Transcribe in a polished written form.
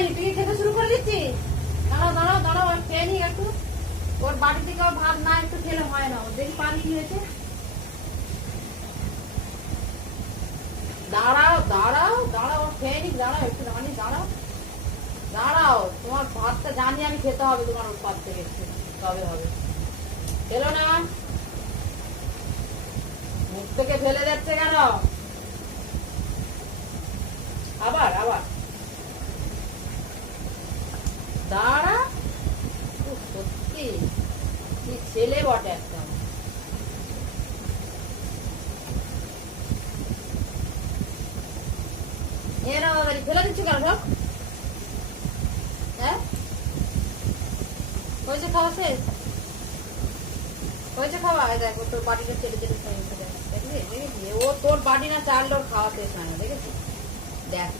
হয়নি, তুই খেতে শুরু করে দিচ্ছিস। দাঁড়াও দাঁড়াও দাঁড়াও, আর খেয়ে নি একটু। ওর বাড়ি থেকে ওর ভাত না একটু খেলে হয় না। ওর দেখি পানি কি হয়েছে। দাঁড়াও দাঁড়াও দাঁড়াও, খেয়ে নি। দাঁড়াও একটু, দাঁড়ানি দাঁড়াও দাঁড়াও। তোমার ভাতটা জানি আমি, খেতে হবে তোমার ওর পাত থেকে একটু, তবে হবে। খেলো না, মুখ থেকে ফেলে যাচ্ছে কেন? আবার আবার দাঁড়া। সত্যি কি ছেলে বটে একদম। এরা বাবারি ফেলে দিচ্ছ কেন সব? হ্যাঁ, হয়েছে খাওয়া শেষ? হয়েছে খাওয়া? দেখো তোর বাড়িটা চেটে চেটে দেখবি দেখবি, ও তোর বাড়ি না চাল ওর খাওয়া শেষ হয় না, দেখেছিস? দেখ